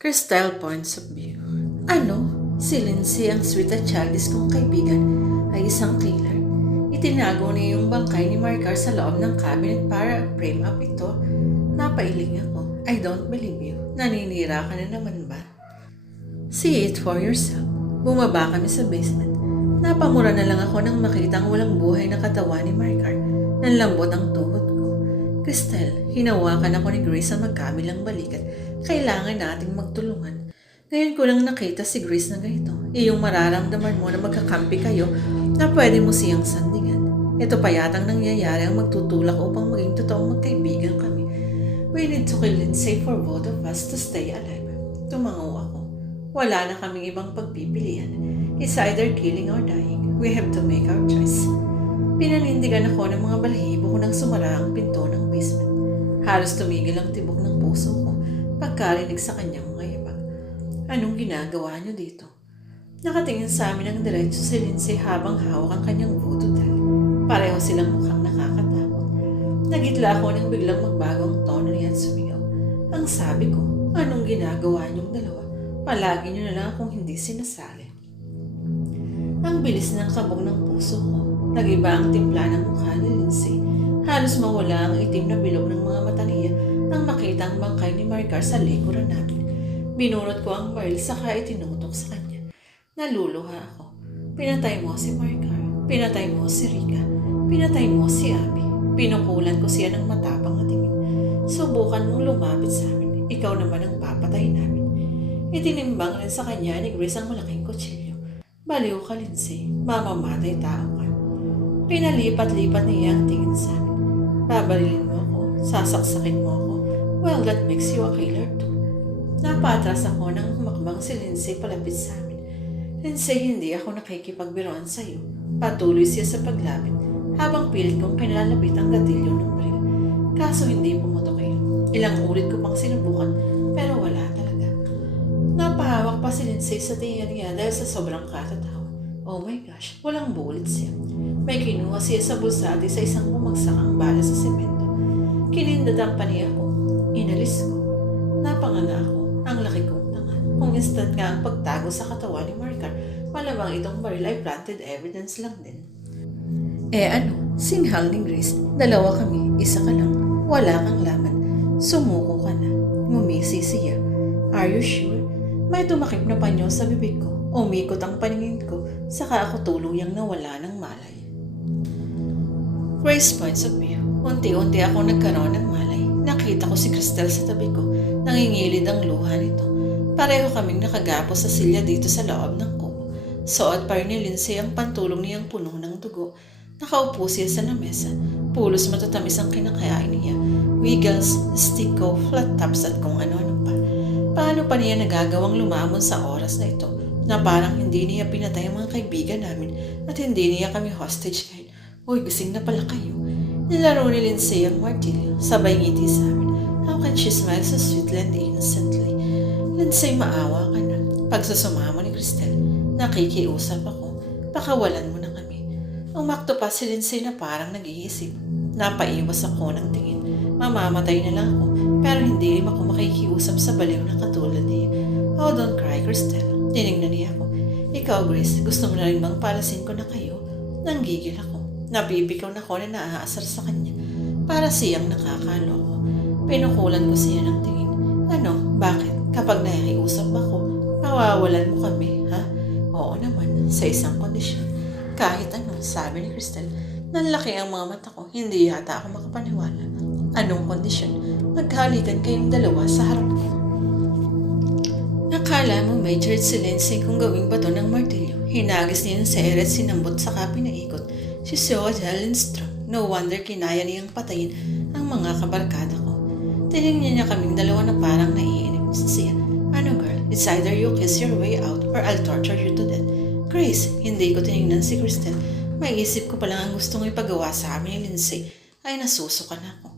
Crystal Points of View. Ano? Si Lindsay, ang sweet at childish kong kaibigan, ay isang killer. Itinago niya yung bangkay ni Marcar sa loob ng cabinet para frame up ito. Napailing ako. I don't believe you. Naninira ka na naman ba? See it for yourself. Bumaba kami sa basement. Napamura na lang ako nang makita ang walang buhay na katawan ni Marcar. Nanlambot ang tuhod ko. Cristel, hinawakan ako ni Grace sa magkabilang balikat. Kailangan nating magtulungan. Ngayon ko lang nakita si Grace na ganito. Iyong mararamdaman mo na magkakampi kayo na pwede mo siyang sandigan. Ito pa yatang nangyayari ang magtutulak upang maging totoong magkaibigan kami. We need to kill Lindsay for both of us to stay alive. Tumango ako. Wala na kaming ibang pagpipilian. It's either killing or dying. We have to make our choice. Pinanindigan ako ng mga balahibo ko nang sumara ang pinto ng basement. Halos tumigil ang tibok ng puso ko pagkarinig sa kanyang mga yabag. Anong ginagawa niyo dito? Nakatingin sa amin ang diretso si Lindsay habang hawak ang kanyang voodoo doll. Pareho silang mukhang nakakatakot. Nagitla ako nang biglang magbago ang tono niya at sumigaw. Ang sabi ko, anong ginagawa niyong dalawa? Palagi niyo na lang akong hindi sinasali. Ang bilis ng kabog ng puso ko. Nagiba ang timpla ng mukha ni Lindsay. Halos mawala ang itim na bilog ng mga mata niya nang makita ang bangkay ni Marcar sa likuran namin. Binunot ko ang baril saka itinutok sa kanya. Naluluha ako. Pinatay mo si Marcar. Pinatay mo si Rika. Pinatay mo si Abby. Pinukulan ko siya ng matapang na tingin. Subukan mong lumapit sa amin. Ikaw naman ang papatay namin. Itinimbang rin sa kanya ni Grace ang malaking kutsilyo. Baliw ka, Lindsay. Mamamatay tao ka. Pinalipat-lipat niya ang tingin sa amin. Babarilin mo ako. Sasaksakin mo ako. Well, that makes you a killer too. Napatras ako nang humakbang si Lindsay palapit sa amin. Lindsay, hindi ako nakikipagbiroan sa iyo. Patuloy siya sa paglapit habang pilit kong pinalalapit ang gatilyo ng baril. Kaso hindi pumutok eh. Ilang ulit ko pang sinubukan pero wala talaga. Napahawak pa si Lindsay sa tinga niya dahil sa sobrang katatawa. Oh my gosh, walang bullets siya. May kinuha siya sa bulsa at sa isang bumagsakang bala sa semento. Kinindatan pa niya ako. Inalis ko. Napanganga ako. Ang laki kong tanga. Kung instant nga ang pagtago sa katawan ni Marcar, malamang itong baril ay planted evidence lang din. Ano? Singhal ni Grace. Dalawa kami. Isa ka lang. Wala kang laman. Sumuko ka na. Ngumisi siya. Are you sure? May tumakip na panyo sa bibig ko. Umikot ang paningin ko. Saka ako tuluyang nawala ng malay. Grace Points of View. Unti-unti ako nagkaroon ng malay. Nakita ko si Cristel sa tabi ko. Nangingilid ang luha nito. Pareho kaming nakagapos sa silya dito sa loob ng kubo. Suot pa rin ni Lindsay ang pantulong niyang puno ng dugo. Nakaupo siya sa lamesa. Pulos matatamis ang kinakain niya. Wiggles, sticko, flat tops at kung ano-ano pa. Paano pa niya nagagawang lumamon sa oras na ito na parang hindi niya pinatay ang mga kaibigan namin at hindi niya kami hostage ngayon. Uy, gising na pala kayo. Nilaro ni Lindsay ang martilyo, sabay ngiti sa amin. How can she smile so sweetly and innocently? Lindsay, maawa ka na. Pagsusumamo ni Cristel, nakikiusap ako. Pakawalan mo na kami. Umakto pa si Lindsay na parang nag-iisip. Napaiwas ako ng tingin. Mamamatay na lang ako, pero hindi rin ako makikiusap sa baliw na katulad niya. Oh, don't cry, Cristel. Tinignan niya ako. Ikaw, Grace, gusto mo na rin bang palasin ko na kayo? Nanggigil ako. Napipikaw na ko na naaasar sa kanya. Para siyang nakakaloko. Pinukulan ko siya ng tingin. Ano? Bakit? Kapag nakikiusap ako, mawawalan mo kami, ha? Oo naman, sa isang kondisyon. Kahit ano, sabi ni Cristel. Nanlaki ang mga mata ko, hindi yata ako makapaniwala. Anong kondisyon? Maghalikan kayong dalawa sa harap ko. Nakala mo may charge si Lindsay kung gawing bato ng martilyo. Hinagis niya yung sere at sinambot saka pinaikot. Si Zoe Lindstrom. No wonder kinaya niyang patayin ang mga kabarkada ko. Tinignan niya kaming dalawa na parang naiinip siya. Ano girl, it's either you kiss your way out or I'll torture you to death. Grace, hindi ko tinignan si Cristel. May isip ko palang ang gustong ipagawa sa amin ni Lindsay ay nasusukan ako.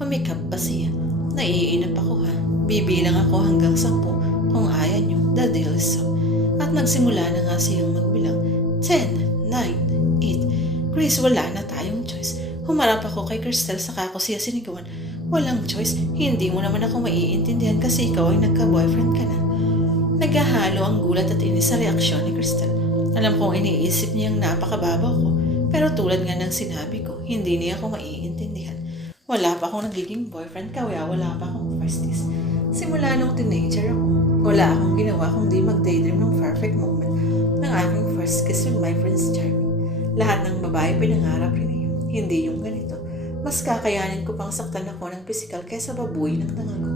Humikap pa siya. Naiinap ako ha. Bibilang ako hanggang 10. Kung ayaw niyo, the deal is so. At nagsimula na nga siyang magbilang. 10, 9, 8. Grace, wala na tayong choice. Humarap ako kay Cristel saka ako siya sinigawan. Walang choice. Hindi mo naman ako maiintindihan kasi ikaw ay nagka-boyfriend ka na. Naghahalo ang gulat at inis sa reaksyon ni Crystal. Alam kong iniisip niyang napakababaw ko, pero tulad nga ng sinabi ko, hindi niya ako maiintindihan. Wala pa akong nagiging boyfriend kaya wala pa akong first kiss. Simula nung teenager ako, wala akong ginawa kundi mag-daydream ng perfect moment ng aking first kiss with my Prince Charming. Lahat ng babae pinangarap rin yun, hindi yung ganito. Mas kakayanin ko pang saktan ako ng physical kaysa babuy ng tangal ko.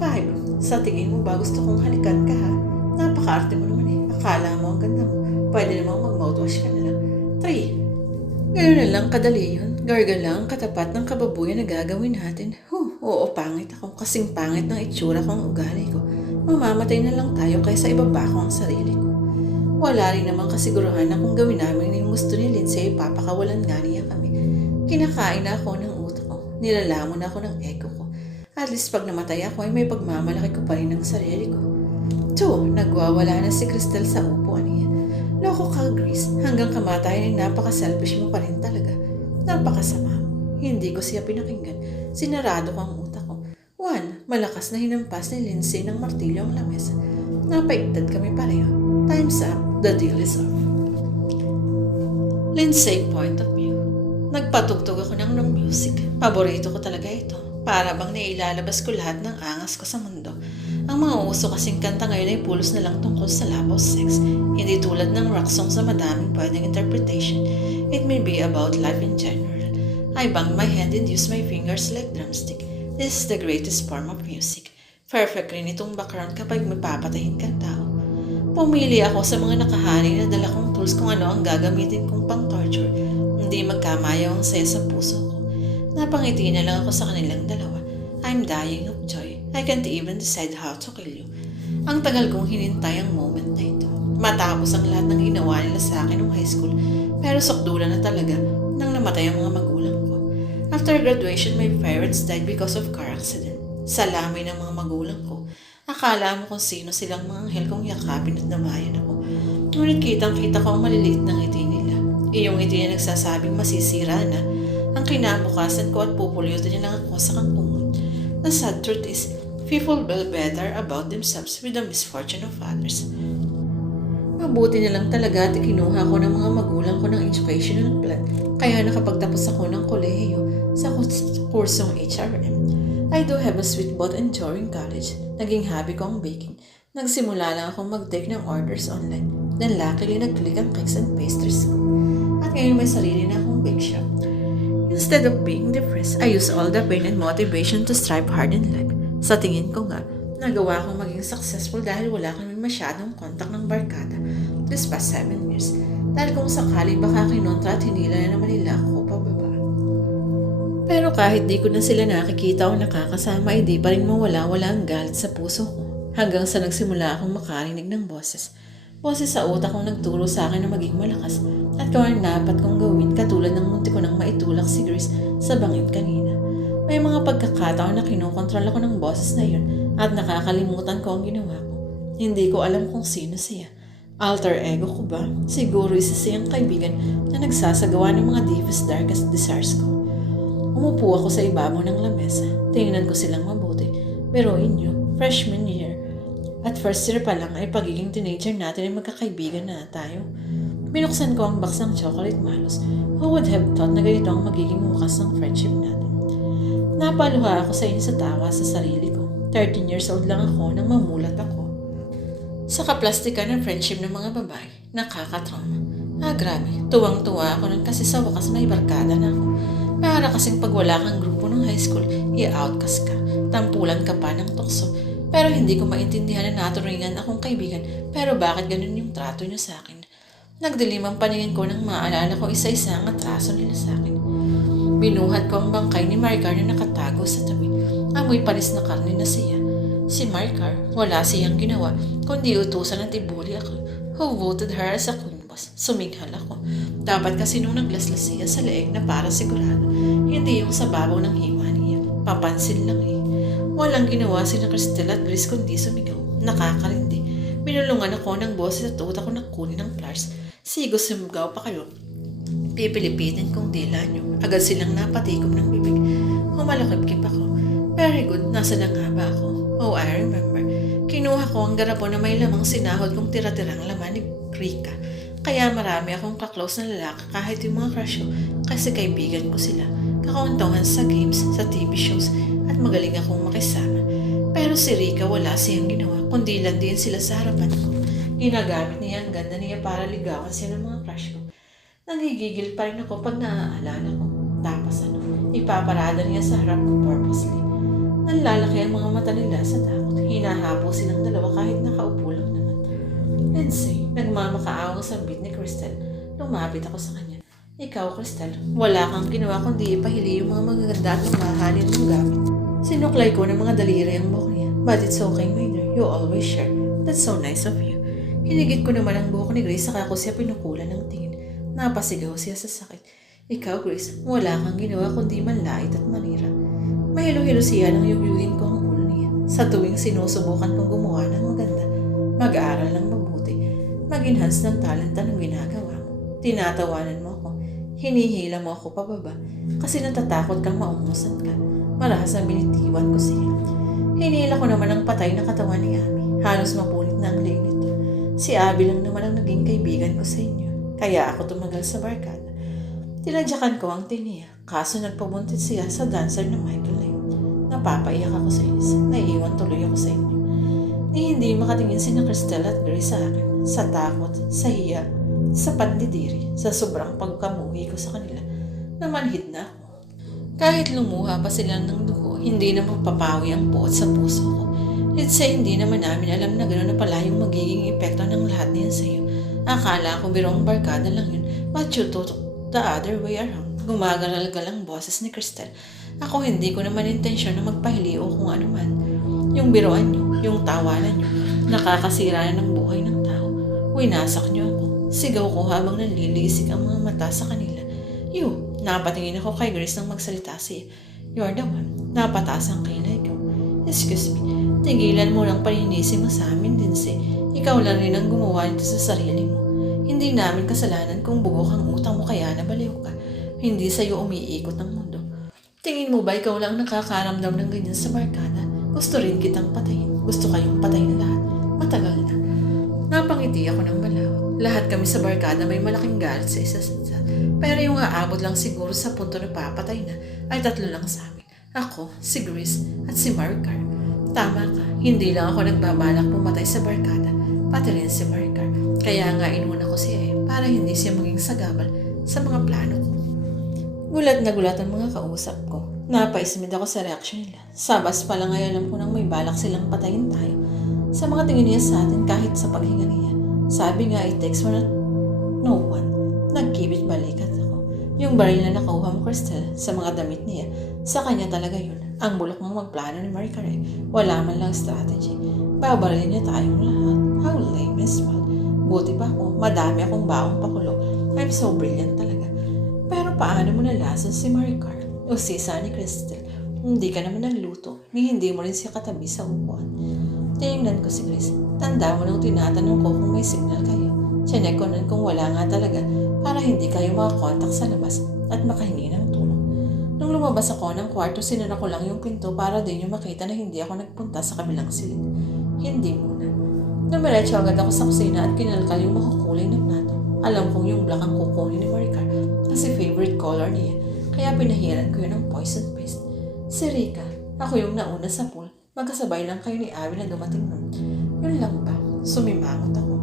5. Sa tingin mo ba gusto kong halikan ka ha? Napaka-arte mo naman eh. Akala mo ang ganda mo. Pwede namang mag-mouthwash ka na lang. 3. Gano'n na lang kadali yun. Garga lang katapat ng kababuyan na gagawin natin. Oo, pangit ako. Kasing pangit ng itsura ko ang ugali ko. Mamamatay na lang tayo kaysa ibaba ko ang sarili ko. Wala rin namang kasiguruhan na kung gawin namin yung gusto ni Lindsay, papakawalan nga niya kami. Kinakain na ako ng utak ko. Nilalamon ako ng ego ko. At least pag namatay ako ay may pagmamalaki ko pa rin ng sarili ko. 2. Nagwawala na si Crystal sa upuan niya. Loko ka, Grace. Hanggang kamatayan ay napaka-selfish mo pa rin talaga. Napakasama mo. Hindi ko siya pinakinggan. Sinarado ko ang utak ko. 1. Malakas na hinampas ni Lindsay ng martilyo ang lamesa. Napaigtad kami pareho. Time's up. The deal is off. Lindsay point of view. Nagpatugtog ako ng music. Paborito ko talaga ito. Para bang nailalabas ko lahat ng angas ko sa mundo. Ang mga uso kasing kanta ngayon ay pulos na lang tungkol sa love o sex. Hindi tulad ng rock song sa madaming pwedeng interpretation. It may be about life in general. I banged my hand and used my fingers like drumstick. This is the greatest form of music. Perfect rin itong background kapag may papatahin kang tao. Pumili ako sa mga nakahani na dala kong tools kung ano ang gagamitin kong pang-torture. Hindi magkamayaw ang saya sa puso ko. Napangiti na lang ako sa kanilang dalawa. I'm dying of joy. I can't even decide how to kill you. Ang tagal kong hinintay ang moment na ito. Matapos ang lahat ng ginawa nila sa akin noong high school, pero sokdula na talaga nang namatay ang mga magulang ko. After graduation, my parents died because of car accident. Sa lamay ng mga magulang ko, akala mo kung sino silang mga anghel kong yakapin at namayan ako. Ngunit kitang-kita ko ang maliliit ng ngiti nila. Iyong ngiti na nagsasabing masisira na ang kinabukasan ko at pupulutin niya lang ako sa kangkungan. The sad truth is, people feel better about themselves with the misfortune of others. Mabuti na lang talaga at kinuha ko ng mga magulang ko ng educational plan, kaya nakapagtapos ako ng kolehiyo sa kursong HRM. I do have a sweet spot in during college. Naging hobby ko ang baking. Nagsimula lang akong mag-take ng orders online. Then luckily nag-click ang cakes and pastries ko. At ngayon may sarili na akong bake shop. Instead of being depressed, I use all the pain and motivation to strive hard in life. Sa tingin ko nga, nagawa akong maging successful dahil wala kami masyadong kontak ng barkada this past 7 years. Dahil kung sakali baka kinontra at hinila na naman nila ako pababa. Pero kahit di ko na sila nakikita o nakakasama, ay di pa rin mawala-wala ang galit sa puso ko. Hanggang sa nagsimula akong makarinig ng boses. Boses sa utak kong nagturo sa akin na maging malakas at kung ang dapat kong gawin katulad ng munti ko nang maitulak si Grace sa bangin kanina. May mga pagkakataon na kinokontrol ako ng boses na yun at nakakalimutan ko ang ginawa ko. Hindi ko alam kung sino siya. Alter ego ko ba? Siguro isa siyang kaibigan na nagsasagawa ng mga deepest darkest desires ko. Umupo ako sa ibabaw ng lamesa. Tingnan ko silang mabuti. Biruin niyo, freshman year. At first year pa lang ay pagiging teenager natin ay magkakaibigan na tayo. Binuksan ko ang box ng chocolate malos. Who would have thought na ganito ang magiging wakas ng friendship natin? Napaluha ako sa inyo sa tawa sa sarili ko. 13 years old lang ako nang mamulat ako. Sa kaplastikan ng friendship ng mga babae, nakakatrauma. Grabe, tuwang-tuwa ako nun kasi sa wakas may barkada na ako. Para kasing pag wala kang grupo ng high school, i-outcast ka. Tampulan ka pa ng tukso. Pero hindi ko maintindihan na naturingan akong kaibigan, pero bakit ganun yung trato niyo sa akin? Nagdilim ang paningin ko nang maalala ko isa-isa ang atraso nila sa akin. Binuhat ko ang bangkay ni Maricar na nakatago sa tabi. Amoy panis na karne na siya. Si Maricar, wala siyang ginawa, kundi utusan at ibuli ako. Who voted her as a queen boss? Sumighal ako. Dapat kasi nung naglaslas siya sa leeg na para sigurado, hindi yung sa babaw ng hiwa niya. Papansin lang eh. Walang ginawa si na Crystal at Grace kundi sumigaw. Nakakarindi. Binulungan ako ng boses at utak ko na kunin ng flowers. Sigo sumigaw pa kayo. Pipilipitin kong dila nyo. Agad silang napatikom ng bibig. Humalakip-kip ako. Very good. Nasa na nga ba ako? Oh, I remember. Kinuha ko ang garapon na may lamang sinahod kong tira-tirang laman ni Rika. Kaya marami akong kaklose na lalaki kahit yung mga crush ko kasi kaibigan ko sila. Kakauntungan sa games, sa TV shows at magaling akong makisama. Pero si Rika wala siyang ginawa kundi lang din sila sa harapan ko. Ginagamit niya ang ganda niya para ligawan siya ng mga crush ko. Nangigigil pa rin ako pag naaalala ko. Tapos ipaparada niya sa harap ko purposely. Nanlalaki ang mga mata nila sa takot. Hinahapo silang dalawa kahit nakaupo lang naman. Lindsay, nagmamakaawang sambit ni Crystal. Lumapit ako sa kanya. Ikaw, Crystal, wala kang ginawa kundi ipahili yung mga magaganda at mamahalin mong gamit. Sinuklay ko ng mga daliri ang buhok niya. But it's okay, my dear. You always share. That's so nice of you. Hinigit ko naman ang buhok ni Grace saka ko siya pinukulan ng tingin. Napasigaw siya sa sakit. Ikaw, Grace, wala kang ginawa kundi manlait at manira. Mahilo-hilo siya nang yugin ko ang ulo niya. Sa tuwing sinusubukan kong gumawa ng maganda, mag-aaral ng mabuti, mag-enhance ng talenta ng ginagawa mo. Tinatawanan mo ako. Hinihila mo ako pababa kasi natatakot kang maungusan ka. Marahas na binitiwan ko siya. Hinila ko naman ang patay na katawan ni Abby. Halos mapunit na ang leeg nito. Si Abby lang naman ang naging kaibigan ko sa inyo. Kaya ako tumagal sa barkada. Tinadyakan ko ang tiniya. Kaso nagpabuntit siya sa dancer na Michael Lane. Napapaiyak ako sa inis. Naiiwan tuloy ako sa inyo. Hindi makatingin sina Crystal at Grace sa akin. Sa takot, sa hiya, sa pandidiri, sa sobrang pagkamuhi ko sa kanila. Namanhid na ako. Kahit lumuha pa sila ng dugo, hindi na mapapawi ang puot sa puso ko. Let's say hindi naman namin alam na gano'n na pala yung magiging epekto ng lahat niyan sa iyo. Akala ko birong barkada lang yun, but you took the other way around. Gumagaral-gal ang boses ni Crystal. Ako hindi ko naman intensyon na magpahili o kung ano man. Yung biroan nyo, yung tawanan nyo, nakakasira na ng buhay ng tao. Winasak nyo ako. Sigaw ko habang nanlilisik ang mga mata sa kanila. You, napatingin ako kay Grace nang magsalita siya. You're the one. Napataas ang kilay ko. Excuse me, tigilan mo ng paninisi mo sa amin din si. Ikaw lang rin ang gumawa nito sa sarili mo. Hindi namin kasalanan kung bugok ang utang mo kaya nabaliw ka. Hindi sa'yo umiikot ang mundo. Tingin mo ba ikaw lang nakakaramdam ng ganyan sa barkada? Gusto rin kitang patayin. Gusto kayong patayin lahat. Matagal na. Napangiti ako ng malawak. Lahat kami sa barkada may malaking galit sa isa. Pero yung aabot lang siguro sa punto na papatay na ay 3 lang sa amin. Ako, si Grace, at si Marcar. Tama ka, hindi lang ako nagbabalak pumatay sa barkada, pati rin si Marcar. Kaya nga inuna ko siya para hindi siya maging sagabal sa mga plano ko. Gulat na gulat ang mga kausap ko. Napaismid ako sa reaksyon nila. Sabas pa lang ay alam ko nang may balak silang patayin tayo. Sa mga tingin niya sa atin kahit sa paghinga niya. Sabi nga it takes one, no one. Nagkibit balikat ako. Yung baril na nakuha mo, Crystal, sa mga damit niya, sa kanya talaga yun. Ang bulok ng magplano ni Marie Carey. Wala man lang strategy. Babarilin niya tayong lahat. How lame as well. Buti pa ako, madami akong baong pakulo. I'm so brilliant talaga. Pero paano mo nalasan si Marie Carey? O sisa ni Crystal? Hindi ka naman nagluto, ni hindi mo rin siya katabi sa upuan. Tinignan ko si Grace. Tanda mo nang tinatanong ko kung may signal kayo. Chinek ko nun kung wala nga talaga para hindi kayo makakontak sa labas at makahingi ng tulong. Nung lumabas ako ng kwarto, sinara ko lang yung pinto para din yung makita na hindi ako nagpunta sa kabilang silid. Hindi muna. Dumiretso agad ako sa kusina at kinalkal yung makukulay na plato. Alam kong yung black ang kukunin ni Maricar kasi favorite color niya, kaya pinahiran ko yun ng poison paste. Si Rika, ako yung nauna sa pool. Magkasabay lang kayo ni Abby na dumating nun. Yun lang ba? Sumimangot ako.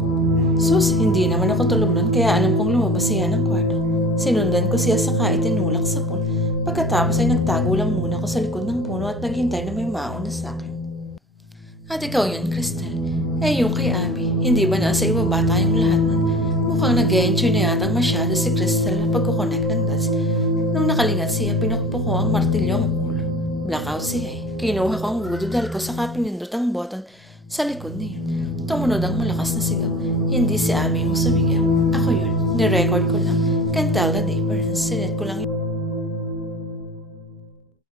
Sus, hindi naman ako tulog nun kaya alam kong lumabas siya ng kwarto. Sinundan ko siya saka itinulak sa pool. Pagkatapos ay nagtago lang muna ako sa likod ng puno at naghintay na may mauna sa akin. At ikaw yun, Crystal. Yung kay Abby, hindi ba nasa ibaba tayong lahat nun? Mukhang nag-enjoy na yata masyado si Crystal na pagkukonect ng dots. Nung nakalingat siya, pinukpo ko ang martilyo ang ulo. Blackout siya Kinuha ko ang voodoo doll ko saka pinindot ang button sa likod niya. Tumunod ang malakas na sigaw. Hindi si Abby yung sumigaw. Ako yun. Nirecord ko lang. Can't tell the difference. Sinet ko lang